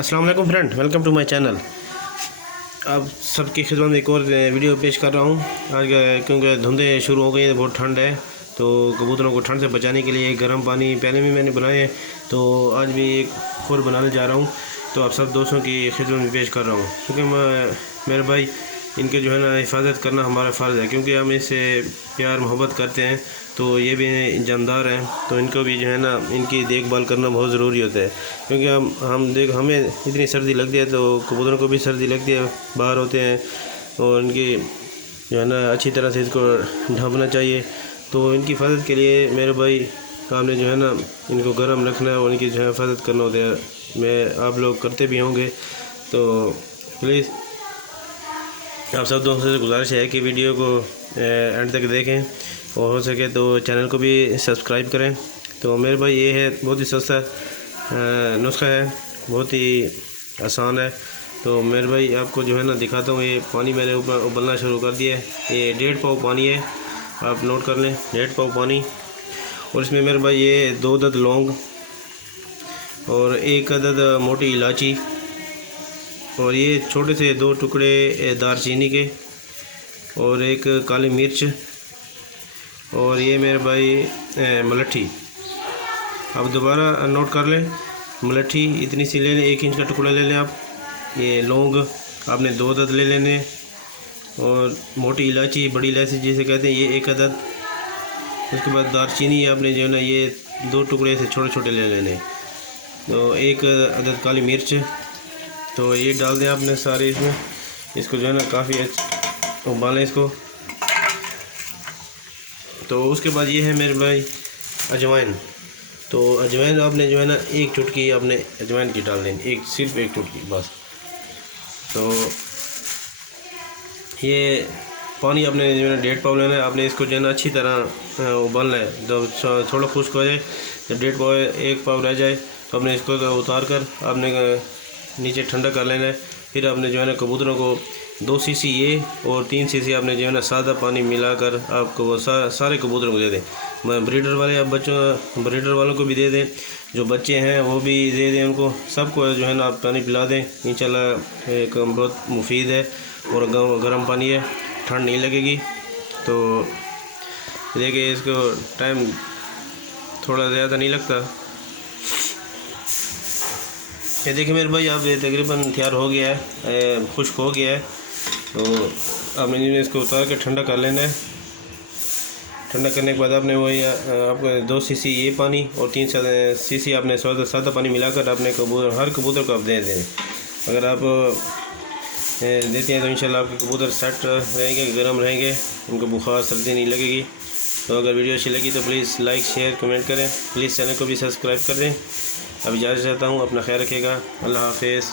अस्सलाम वालेकुम friend, welcome to my channel. अब सबकी खिदमत में एक और वीडियो पेश कर रहा हूँ आज, क्योंकि धुंधें शुरू हो गई है, बहुत ठंड है। तो कबूतरों को ठंड से बचाने के लिए गर्म पानी पहले भी मैंने बनाए हैं, तो आज भी एक और बनाने जा रहा हूँ। तो आप सब दोस्तों की खिदमत में पेश कर रहा हूँ, क्योंकि मेरे भाई इनके जो है ना हिफाजत करना हमारा फ़र्ज़ है, क्योंकि हम इससे प्यार मोहब्बत करते हैं। तो ये भी जानदार हैं, तो इनको भी जो है ना इनकी देखभाल करना बहुत ज़रूरी होता है, क्योंकि हमें इतनी सर्दी लगती है तो कबूतरों को भी सर्दी लगती है, बाहर होते हैं, और इनकी जो है ना अच्छी तरह से इसको ढांपना चाहिए। तो इनकी हिफाजत के लिए मेरे भाई आपने जो है ना इनको गर्म रखना है और इनकी जो है हिफाजत करना होता है। मैं आप लोग करते भी होंगे, तो प्लीज़ आप सब दोस्तों से गुजारिश है कि वीडियो को एंड तक देखें और हो सके तो चैनल को भी सब्सक्राइब करें। तो मेरे भाई ये है बहुत ही सस्ता नुस्खा है, बहुत ही आसान है। तो मेरे भाई आपको जो है ना दिखाता हूँ, ये पानी मैंने ऊपर उबलना शुरू कर दिया है। ये 1.5 पाव पानी है, आप नोट कर लें, 1.5 पाव पानी। और इसमें मेरे भाई ये 2 अदद लौंग और 1 अदद मोटी इलायची और ये छोटे से 2 टुकड़े दारचीनी के और 1 काली मिर्च और ये मेरे भाई मलट्ठी। आप दोबारा नोट कर लें, मलट्ठी इतनी सी ले लें, 1 इंच का टुकड़ा ले लें आप। ये लौंग आपने 2 अदद ले लेने और मोटी इलायची, बड़ी इलायची जिसे कहते हैं, ये 1 अदद। उसके बाद दारचीनी आपने जो है ना ये 2 टुकड़े से छोटे छोटे ले लेने। तो 1 अदद काली मिर्च, तो ये डाल दें आपने सारे इसमें। इसको जो है ना काफ़ी उबालें इसको। तो उसके बाद ये है मेरे भाई अजवाइन। तो अजवाइन आपने जो है ना 1 चुटकी आपने अजवाइन की डाल देनी, सिर्फ 1 चुटकी बस। तो ये पानी आपने जो है ना 1.5 पाव लेना है। आपने इसको जो है ना अच्छी तरह उबालना है, जब थोड़ा खुश्क हो जाए, जब 1.5 पाव रह जाए तो आपने इसको उतार कर आपने नीचे ठंडा कर लेना है। फिर आपने जो है ना कबूतरों को 2 सीसी ये और 3 सीसी आपने जो है ना सादा पानी मिलाकर आपको वो सारे कबूतरों को दे दें। ब्रीडर वाले आप ब्रीडर वालों को भी दे दें, जो बच्चे हैं वो भी दे दें, उनको सबको जो है ना आप पानी पिला दें। इंशाल्लाह एक बहुत मुफीद है और गर्म पानी है, ठंड नहीं लगेगी। तो देखिए इसको टाइम थोड़ा ज़्यादा नहीं लगता। ये देखिए मेरे भाई आप ये तकरीबन तैयार हो गया है, खुश्क हो गया है। तो आपने इसको उतार के ठंडा कर लेना है। ठंडा करने के बाद आपने वही आपको 2 सीसी ये पानी और 3 सीसी आपने सादा पानी मिलाकर आपने हर कबूतर को आप दे दें। अगर आप देते हैं तो इंशाल्लाह आपके कबूतर सेट रहेंगे, गर्म रहेंगे, उनको बुखार सर्दी नहीं लगेगी। तो अगर वीडियो अच्छी लगी तो प्लीज़ लाइक शेयर कमेंट करें, प्लीज़ चैनल को भी सब्सक्राइब कर दें। अब इजाज़त चाहता हूँ, अपना ख्याल रखिएगा, अल्लाह हाफिज़।